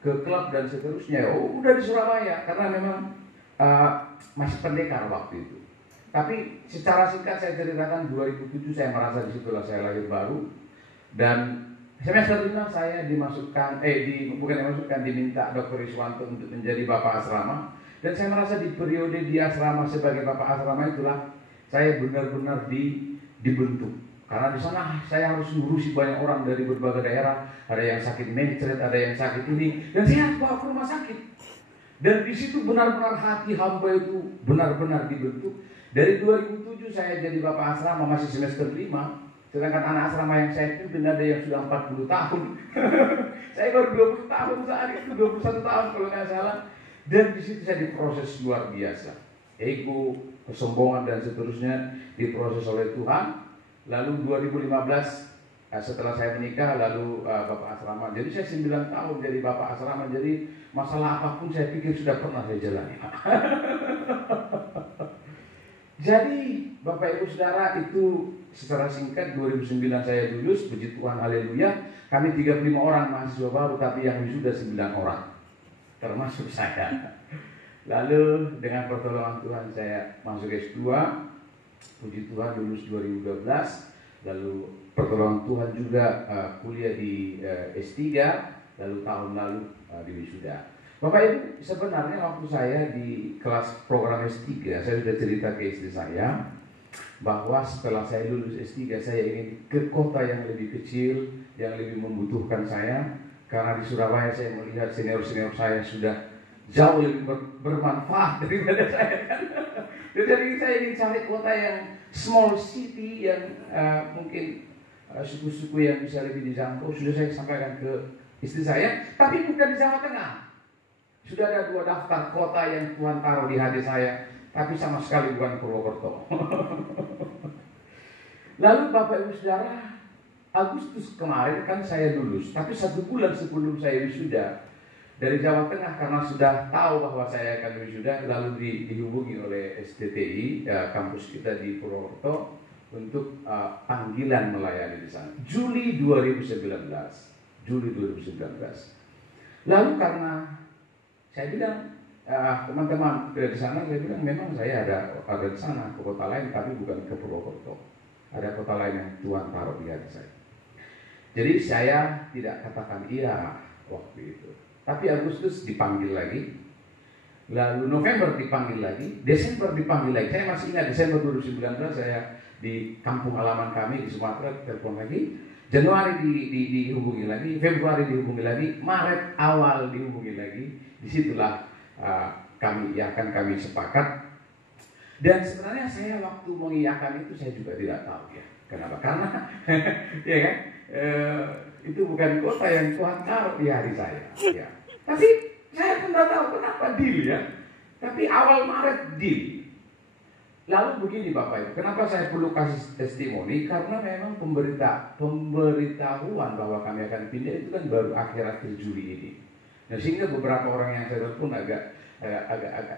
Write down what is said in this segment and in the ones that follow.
ke klub dan seterusnya. Oh, udah di Surabaya karena memang masih pendekar waktu itu. Tapi secara singkat saya ceritakan 2007 saya merasa disitulah saya lahir baru. Dan semester 5 saya diminta Dr. Iswanto untuk menjadi Bapak Asrama. Dan saya merasa di periode di asrama sebagai Bapak Asrama itulah saya benar-benar dibentuk. Karena di sana saya harus ngurusi banyak orang dari berbagai daerah. Ada yang sakit mencret, ada yang sakit ini. Dan saya harus bawa ke rumah sakit. Dan di situ benar-benar hati hamba itu benar-benar dibentuk. Dari 2007 saya jadi Bapak Asrama masih semester 5. Sedangkan anak asrama yang saya pimpin ada yang sudah 40 tahun. Saya baru 20 tahun saat itu, 21 tahun kalau nggak salah. Dan di situ saya diproses luar biasa. Ego, kesombongan dan seterusnya diproses oleh Tuhan. Lalu 2015 setelah saya menikah lalu Bapak Asrama. Jadi saya 9 tahun jadi Bapak Asrama. Jadi masalah apapun saya pikir sudah pernah saya jalani. Jadi Bapak Ibu Saudara, itu secara singkat 2009 saya lulus, puji Tuhan, haleluya. Kami 35 orang mahasiswa baru, tapi yang wisuda 9 orang, termasuk saya. Lalu dengan pertolongan Tuhan saya masuk S2, puji Tuhan lulus 2012. Lalu pertolongan Tuhan juga kuliah di S3, lalu tahun lalu di wisuda. Bapak Ibu, sebenarnya waktu saya di kelas program S3, saya sudah cerita ke istri saya bahwa setelah saya lulus S3 saya ingin ke kota yang lebih kecil, yang lebih membutuhkan saya. Karena di Surabaya saya melihat senior-senior saya sudah jauh lebih bermanfaat daripada saya kan. Jadi saya ingin cari kota yang small city yang mungkin suku-suku yang bisa lebih dijangkau. Sudah saya sampaikan ke istri saya, tapi bukan di Jawa Tengah. Sudah ada 2 daftar kota yang Tuhan taruh di hati saya, tapi sama sekali bukan Purwokerto. Lalu Bapak Ibu Saudara, Agustus kemarin kan saya lulus, tapi 1 bulan sebelum saya wisuda dari Jawa Tengah, karena sudah tahu bahwa saya akan wisuda, lalu dihubungi oleh STTI, kampus kita di Purwokerto, untuk panggilan melayani di sana. Juli 2019. Lalu karena saya bilang, teman-teman di sana, saya bilang memang saya ada di sana ke kota lain, tapi bukan ke Purwokerto. Ada kota lain yang Tuhan taruh di hati saya. Jadi saya tidak katakan iya waktu itu. Tapi Agustus dipanggil lagi, lalu November dipanggil lagi, Desember dipanggil lagi. Saya masih ingat Desember 2019 saya di kampung halaman kami di Sumatera telepon lagi. Januari dihubungi lagi, Februari dihubungi lagi, Maret awal dihubungi lagi. Disitulah kami sepakat. Dan sebenarnya saya waktu mengiyakan itu saya juga tidak tahu ya. Kenapa? Karena ya kan, itu bukan kota yang Tuhan taruh di hati saya. Ya. Tapi saya pun tidak tahu kenapa deal ya. Tapi awal Maret deal. Lalu begini Bapak Ibu, kenapa saya perlu kasih testimoni? Karena memang pemberitahuan bahwa kami akan pindah itu kan baru akhir-akhir Juli ini. Nah, sehingga beberapa orang yang saya telepon agak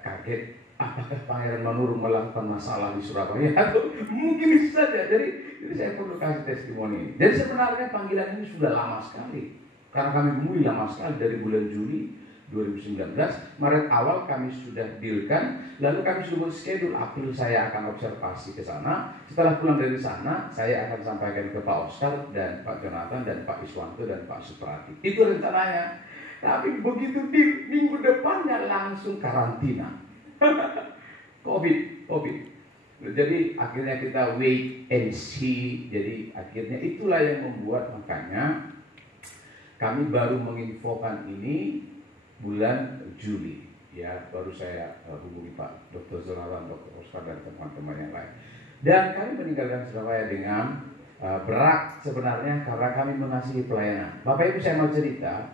kaget. Apakah Pangeran Manurung melakukan masalah di Surabaya? Atau mungkin bisa saja. Jadi saya perlu kasih testimoni. Jadi sebenarnya panggilan ini sudah lama sekali. Karena kami mulai lama sekali dari bulan Juli 2019, Maret awal kami sudah dealkan, lalu kami sudah schedule April saya akan observasi ke sana. Setelah pulang dari sana, saya akan sampaikan ke Pak Oscar dan Pak Jonathan dan Pak Iswanto dan Pak Suprati. Itu rencananya. Tapi begitu deal, minggu depannya langsung karantina. COVID. Jadi akhirnya kita wait and see. Jadi akhirnya itulah yang membuat makanya kami baru menginfokan ini bulan Juli, ya baru saya hubungi Pak Dr. Jonathan, Dr. Oscar dan teman-teman yang lain. Dan kami meninggalkan Surabaya dengan berat sebenarnya karena kami mengasihi pelayanan. Bapak Ibu, saya mau cerita,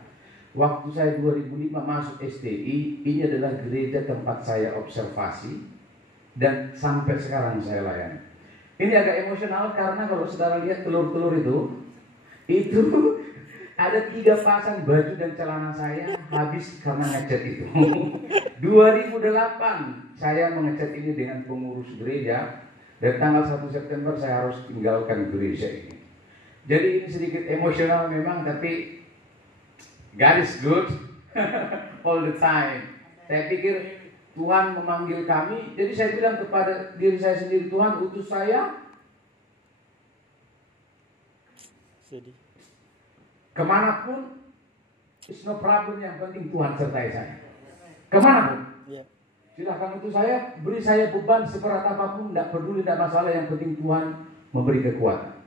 waktu saya 2005 masuk STI, ini adalah gereja tempat saya observasi dan sampai sekarang saya layani. Ini agak emosional karena kalau saudara lihat telur-telur itu ada 3 pasang baju dan celana saya habis karena ngecat itu. 2008 saya mengecat ini dengan pengurus gereja. Dan tanggal 1 September saya harus tinggalkan gereja ini. Jadi ini sedikit emosional memang, tapi God is good. All the time. Saya pikir Tuhan memanggil kami, jadi saya bilang kepada diri saya sendiri, Tuhan utus saya kemanapun, it's no problem, yang penting Tuhan sertai saya. Kemanapun. Silahkan utus saya, beri saya beban seberat apapun, tidak peduli, tidak masalah, yang penting Tuhan memberi kekuatan.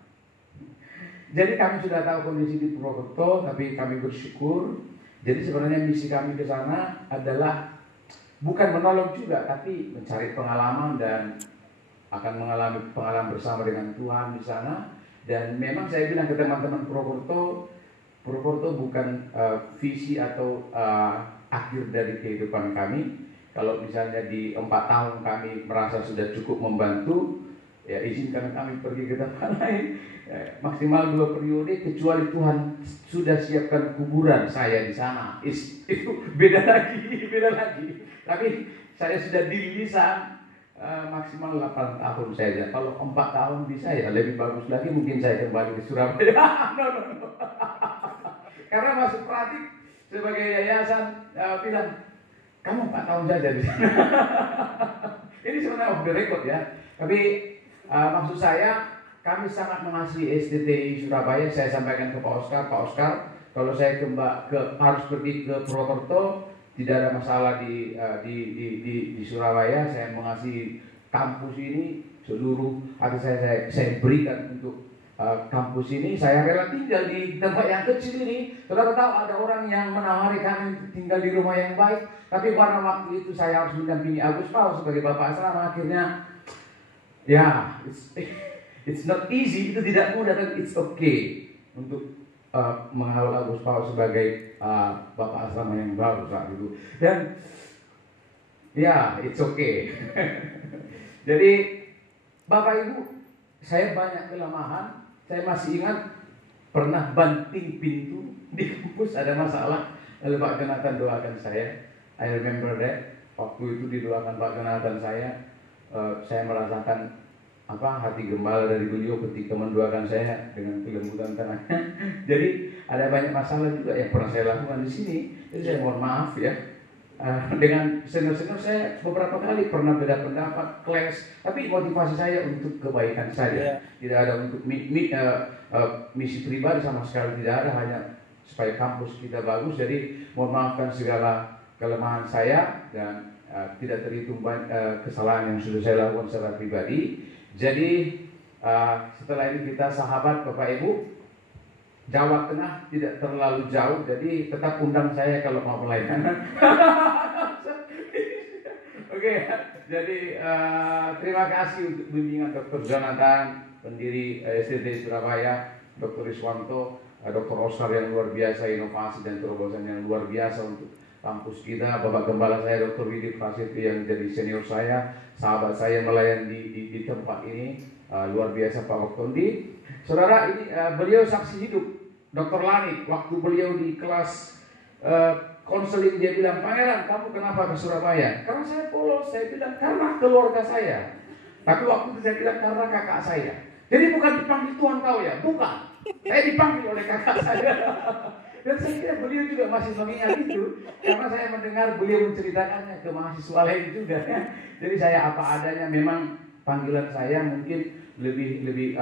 Jadi kami sudah tahu kondisi di Purwokerto, tapi kami bersyukur. Jadi sebenarnya misi kami ke sana adalah bukan menolong juga, tapi mencari pengalaman dan akan mengalami pengalaman bersama dengan Tuhan di sana. Dan memang saya bilang ke teman-teman Purwokerto bukan visi atau akhir dari kehidupan kami. Kalau misalnya di 4 tahun kami merasa sudah cukup membantu, ya izinkan kami pergi ke tempat lain. Maksimal 2 periode, kecuali Tuhan sudah siapkan kuburan saya di sana. Itu beda lagi. Tapi saya sudah dilisan maksimal 8 tahun saja. Kalau 4 tahun bisa, ya lebih bagus lagi, mungkin saya kembali ke Surabaya. No. Karena masuk praktik sebagai yayasan bilang, kamu 4 tahun saja di sana. Ini sebenarnya off the record ya. Tapi maksud saya, kami sangat mengasihi SDTI Surabaya. Saya sampaikan ke Pak Oscar, kalau saya harus pergi ke Purwokerto, tidak ada masalah di Surabaya. Saya mengasihi kampus ini, seluruh hati saya berikan untuk kampus ini. Saya rela tinggal di tempat yang kecil ini. Saudara tahu ada orang yang menawari kami untuk tinggal di rumah yang baik, tapi karena waktu itu saya harus mendampingi Agus Paul sebagai bapak asrama, akhirnya ya it's not easy, itu tidak mudah, dan it's okay untuk mengawal Agus Paul sebagai bapak asrama yang baru saat itu. Dan ya it's okay. Jadi Bapak Ibu, saya banyak kelemahan. Saya masih ingat pernah banting pintu di kampus, ada masalah, lalu Pak Jonathan doakan saya. I remember that. Waktu itu didoakan Pak Jonathan saya merasakan hati gembala dari beliau ketika mendoakan saya dengan kelembutan tangannya. Jadi ada banyak masalah juga yang pernah saya lakukan di sini. Jadi saya mohon maaf ya. Dengan senior-senior saya beberapa kali pernah beda pendapat, clash, tapi motivasi saya untuk kebaikan saja. Tidak ada untuk misi pribadi sama sekali, tidak ada, hanya supaya kampus kita bagus. Jadi mohon maafkan segala kelemahan saya dan tidak terhitung kesalahan yang sudah saya lakukan secara pribadi. Jadi setelah ini kita sahabat Bapak Ibu. Jawa Tengah tidak terlalu jauh, jadi tetap undang saya kalau mau pelayanan. Oke, jadi terima kasih untuk bimbingan Dr. Jonathan, pendiri SDT Surabaya, Dr. Iswanto, Dr. Oscar yang luar biasa, inovasi dan terobosan yang luar biasa untuk kampus kita, Bapak Gembala saya Dr. Widi Prasetyo yang jadi senior saya, sahabat saya melayan di tempat ini, luar biasa Pak Waktondi. Saudara, ini beliau saksi hidup, Dr. Lani, waktu beliau di kelas konseling dia bilang, Pangeran kamu kenapa ke Surabaya? Karena saya polos. Saya bilang karena keluarga saya. Tapi waktu itu saya bilang karena kakak saya. Jadi bukan dipanggil Tuhan kau ya, bukan. Saya dipanggil oleh kakak saya. Dan saya kira beliau juga masih mengingat itu, karena saya mendengar beliau menceritakannya ke mahasiswa lain juga ya. Jadi saya apa adanya, memang panggilan saya mungkin lebih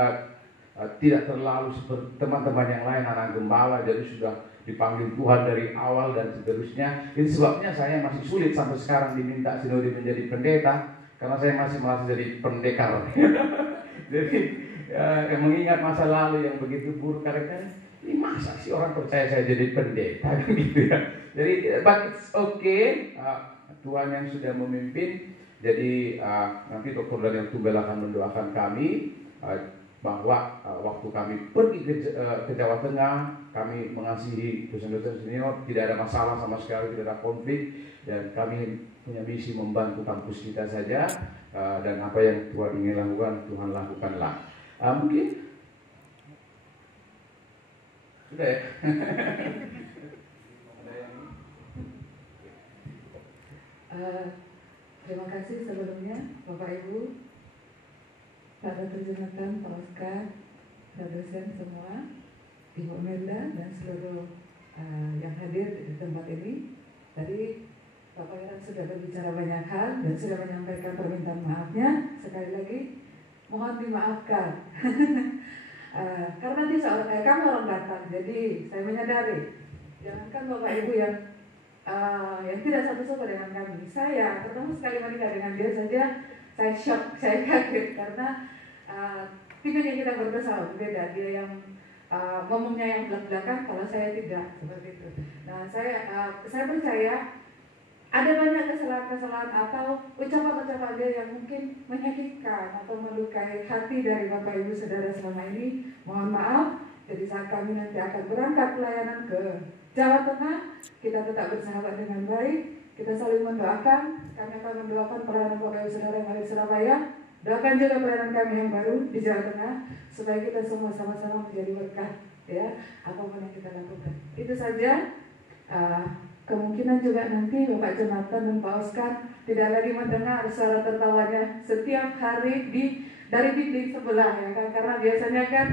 tidak terlalu seperti teman-teman yang lain, anak gembala, jadi sudah dipanggil Tuhan dari awal dan seterusnya. Itu sebabnya saya masih sulit sampai sekarang diminta sinode menjadi pendeta, karena saya masih merasa jadi pendekar. Jadi mengingat masa lalu yang begitu buruk, kadang-kadang ini masa sih orang percaya saya jadi pendeta gitu ya. Jadi but it's okay, Tuhan yang sudah memimpin. Jadi nanti Dr. Daniel Tunggal akan mendoakan kami bahwa waktu kami pergi ke Jawa Tengah, kami mengasihi dosen-dosen senior, tidak ada masalah sama sekali, tidak ada konflik, dan kami punya misi membantu kampus kita saja, dan apa yang Tuhan ingin lakukan, Tuhan lakukanlah. Mungkin sudah ya. Terima kasih sebelumnya Bapak Ibu, Pak Dr. Jonathan, Pak Oscar, Pak dosen semua, Ibu Melda dan seluruh yang hadir di tempat ini. Tadi Pak Pangeran sudah berbicara banyak hal dan sudah menyampaikan permintaan maafnya. Sekali lagi mohon dimaafkan. Karena dia kami orang Batak, jadi saya menyadari jangankan Bapak Ibu yang tidak satu suku dengan kami. Saya pertama sekali menikah dengan dia saja, saya shock, saya kaget karena tipenya kita berbeda berbeda. Dia yang ngomongnya yang belak-belakan, kalau saya tidak seperti itu. Nah, saya percaya ada banyak kesalahan-kesalahan atau ucapan-ucapan dia yang mungkin menyakitkan atau melukai hati dari Bapak Ibu Saudara selama ini. Mohon maaf. Jadi saat kami nanti akan berangkat pelayanan ke Jawa Tengah, kita tetap bersahabat dengan baik. Kita saling mendoakan. Kami akan mendoakan pelayanan Bapak Ibu Saudara yang ada di Surabaya. Doakan juga pelayanan kami yang baru di Jawa Tengah, supaya kita semua sama-sama menjadi berkat, ya, apapun yang kita lakukan. Itu saja. Kemungkinan juga nanti Bapak Jonathan dan Pak Oscar tidak lagi mendengar suara tertawanya setiap hari dari dinding sebelah, ya kan? Karena biasanya kan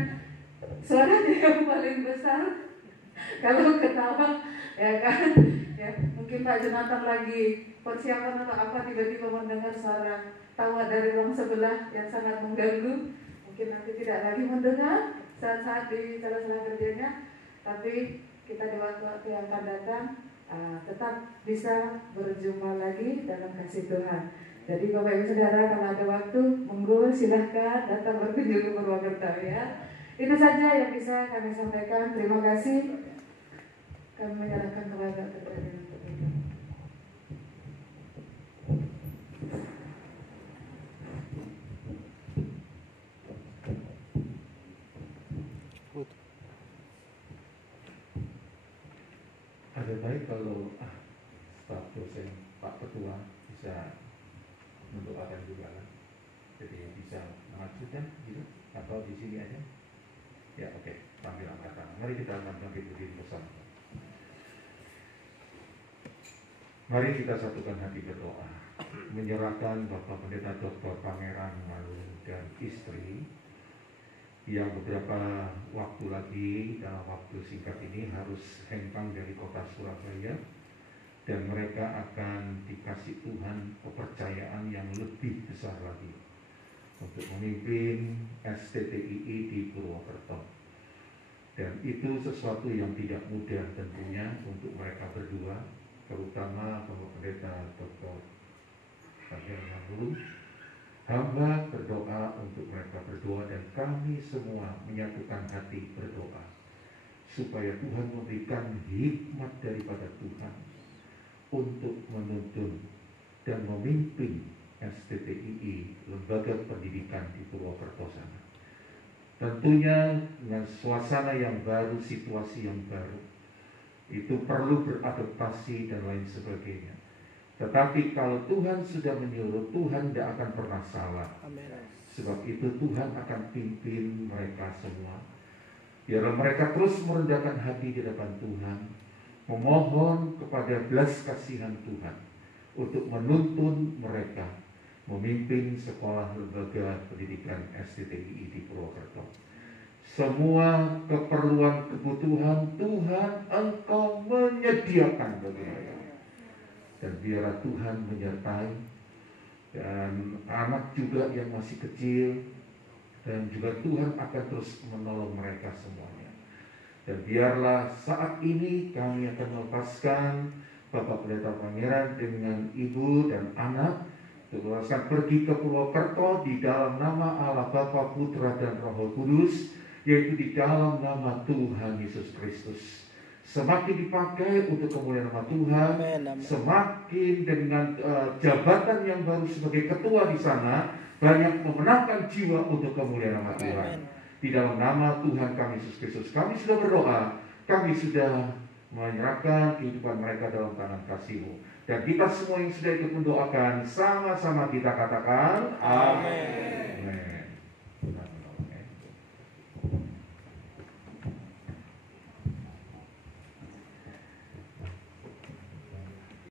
suaranya yang paling besar kalau ketawa, ya kan? Ya, mungkin Pak Jonathan lagi persiapan atau apa, tiba-tiba mendengar suara tawa dari ruang sebelah yang sangat mengganggu. Mungkin nanti tidak lagi mendengar saat-saat di sela-sela kerjanya, tapi kita di waktu-waktu yang akan datang tetap bisa berjumpa lagi dalam kasih Tuhan. Jadi Bapak Ibu Saudara, kalau ada waktu, monggo silahkan datang berkunjung ke Purwokerto, ya. Itu saja yang bisa kami sampaikan. Terima kasih. Kami menyerahkan kepada terjadi untuk itu. Ada baik kalau staf dosen Pak Ketua bisa mendoakan juga kan, jadi bisa mengajukan gitu, atau di sini aja. Ya, oke, sambil angkat tangan. Mari kita akan bangkit berdiri bersama. Mari kita satukan hati berdoa, menyerahkan Bapak Pendeta Dr. Pangeran Malu dan istri yang beberapa waktu lagi, dalam waktu singkat ini harus hengkang dari kota Surabaya, dan mereka akan dikasih Tuhan kepercayaan yang lebih besar lagi untuk memimpin STTII di Purwokerto. Dan itu sesuatu yang tidak mudah tentunya untuk mereka berdua, terutama Bapak Pendeta Dr. Pangeran Malu. Hamba berdoa untuk mereka berdua, dan kami semua menyatukan hati berdoa supaya Tuhan memberikan hikmat daripada Tuhan untuk menuntun dan memimpin STTII, lembaga pendidikan di Purwokerto sana. Tentunya dengan suasana yang baru, situasi yang baru, itu perlu beradaptasi dan lain sebagainya. Tetapi kalau Tuhan sudah menyuruh, Tuhan tidak akan pernah salah. Amin. Sebab itu Tuhan akan pimpin mereka semua. Biarlah mereka terus merendahkan hati di depan Tuhan, memohon kepada belas kasihan Tuhan untuk menuntun mereka memimpin sekolah lembaga pendidikan STTII di Purwokerto. Semua keperluan kebutuhan Tuhan Engkau menyediakan bagi mereka. Dan biarlah Tuhan menyertai, dan anak juga yang masih kecil, dan juga Tuhan akan terus menolong mereka semuanya. Dan biarlah saat ini kami akan melepaskan Bapak Pendeta Pangeran dengan ibu dan anak untuk melepaskan pergi ke Purwokerto di dalam nama Allah Bapa, Putra dan Roh Kudus, yaitu di dalam nama Tuhan Yesus Kristus. Semakin dipakai untuk kemuliaan nama Tuhan, Amen. semakin dengan jabatan yang baru sebagai ketua di sana, banyak memenangkan jiwa untuk kemuliaan nama Tuhan. Di dalam nama Tuhan kami Yesus Kristus, kami sudah berdoa, kami sudah menyerahkan kehidupan mereka dalam tangan kasih-Mu. Dan kita semua yang sudah ikut mendoakan, sama-sama kita katakan, Amin.